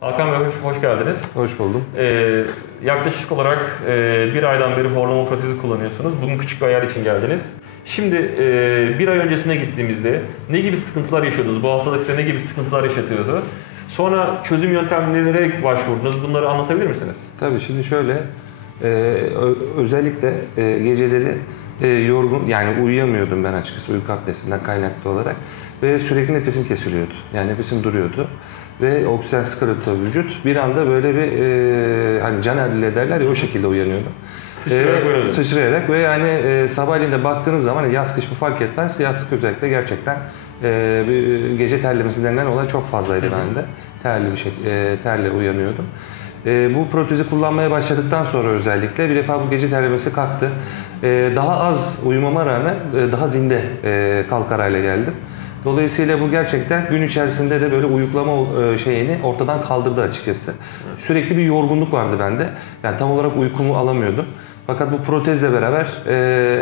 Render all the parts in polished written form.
Hakan Bey hoş geldiniz. Hoş buldum. Yaklaşık olarak bir aydan beri horlama protezi kullanıyorsunuz. Bugün küçük bir ayar için geldiniz. Şimdi bir ay öncesine gittiğimizde ne gibi sıkıntılar yaşıyordunuz? Bu hastalık size ne gibi sıkıntılar yaşatıyordu? Sonra çözüm yöntemlerine başvurdunuz. Bunları anlatabilir misiniz? Tabii şimdi şöyle, özellikle geceleri yorgun, yani uyuyamıyordum ben açıkçası uyku apnesinden kaynaklı olarak. Ve sürekli nefesim kesiliyordu. Yani nefesim duruyordu. Ve oksijen sıkıntılı vücut bir anda böyle bir hani can havliyle derler ya, o şekilde uyanıyordum. Sıçrayarak ve yani sabahleyin de baktığınız zaman yaz kış mı fark etmez. Yastık özellikle gerçekten gece terlemesi denilen olay çok fazlaydı bende. Terle uyanıyordum. Bu protezi kullanmaya başladıktan sonra özellikle bir defa bu gece terlemesi kalktı. Daha az uyumama rağmen daha zinde kalkar hale geldim. Dolayısıyla bu gerçekten gün içerisinde de böyle uyuklama şeyini ortadan kaldırdı açıkçası. Sürekli bir yorgunluk vardı bende. Yani tam olarak uykumu alamıyordum. Fakat bu protezle beraber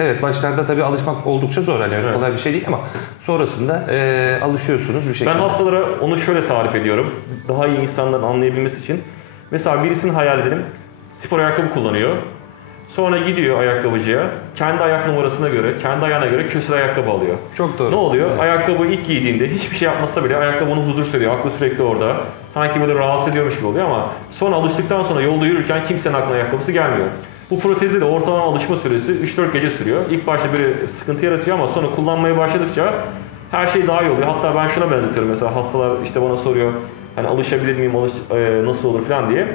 evet, başlarda tabii alışmak oldukça zor. Hani evet, kolay bir şey değil ama sonrasında alışıyorsunuz bir şekilde. Ben hastalara onu şöyle tarif ediyorum. Daha iyi insanların anlayabilmesi için. Mesela birisini hayal edelim. Spor ayakkabı kullanıyor. Sonra gidiyor ayakkabıcıya. Kendi ayak numarasına göre, kendi ayağına göre kösel ayakkabı alıyor. Çok doğru. Ne oluyor? Evet. Ayakkabı ilk giydiğinde hiçbir şey yapmasa bile ayakkabı onu huzur veriyor. Aklı sürekli orada. Sanki böyle rahatsız ediyormuş gibi oluyor ama sonra alıştıktan sonra yolda yürürken kimsenin aklına ayakkabısı gelmiyor. Bu protezde de ortalama alışma süresi 3-4 gece sürüyor. İlk başta bir sıkıntı yaratıyor ama sonra kullanmaya başladıkça her şey daha iyi oluyor. Hatta ben şuna benzetiyorum, mesela hastalar işte bana soruyor hani alışabilir miyim, nasıl olur falan diye.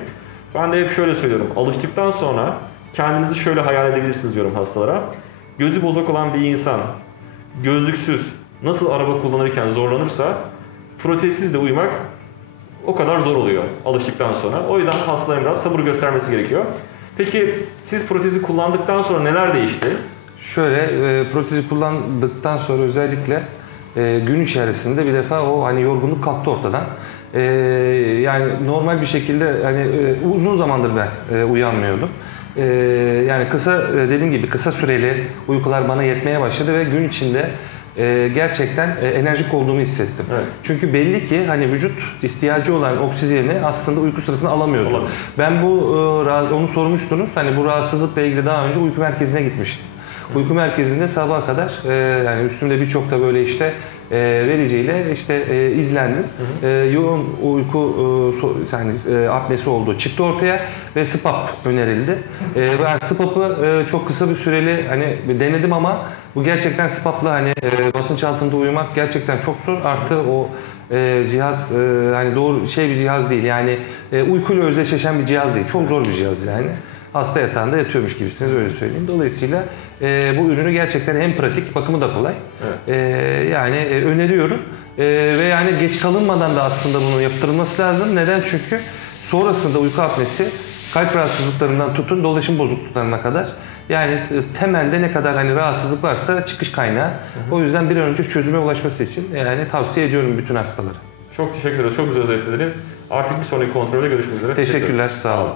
Ben de hep şöyle söylüyorum. Alıştıktan sonra kendinizi şöyle hayal edebilirsiniz diyorum hastalara. Gözü bozuk olan bir insan gözlüksüz nasıl araba kullanırken zorlanırsa protezsiz de uyumak o kadar zor oluyor alıştıktan sonra. O yüzden hastaların biraz sabır göstermesi gerekiyor. Peki siz protezi kullandıktan sonra neler değişti? Şöyle, protezi kullandıktan sonra özellikle gün içerisinde bir defa o hani yorgunluk kalktı ortadan. Yani normal bir şekilde hani uzun zamandır ben uyanmıyordum. Yani dediğim gibi kısa süreli uykular bana yetmeye başladı ve gün içinde gerçekten enerjik olduğumu hissettim. Evet. Çünkü belli ki hani vücut ihtiyacı olan oksijeni aslında uyku sırasında alamıyordu. Olabilir. Ben onu sormuştunuz. Hani bu rahatsızlıkla ilgili daha önce uyku merkezine gitmiştim. Uyku merkezinde sabaha kadar yani üstümde birçok da böyle işte vericiyle işte izlendim. Yoğun uyku apnesi olduğu çıktı ortaya ve SPAP önerildi. Ben SPAP'ı çok kısa bir süreli hani denedim ama bu gerçekten SPAP'la hani basınç altında uyumak gerçekten çok zor. Artı o cihaz hani doğru bir cihaz değil. Yani uykuyla özdeşleşen bir cihaz değil. Çok zor bir cihaz yani. Hasta yatağında yatıyormuş gibisiniz, öyle söyleyeyim. Dolayısıyla bu ürünü gerçekten hem pratik, bakımı da kolay. Evet. Yani öneriyorum. Ve yani geç kalınmadan da aslında bunun yaptırılması lazım. Neden? Çünkü sonrasında uyku apnesi kalp rahatsızlıklarından tutun dolaşım bozukluklarına kadar. Yani temelde ne kadar hani rahatsızlık varsa çıkış kaynağı. O yüzden bir an önce çözüme ulaşması için yani tavsiye ediyorum bütün hastalara. Çok teşekkür ederiz. Çok güzel özetlediniz. Artık bir sonraki kontrolde görüşmek üzere. Teşekkürler. Sağ olun.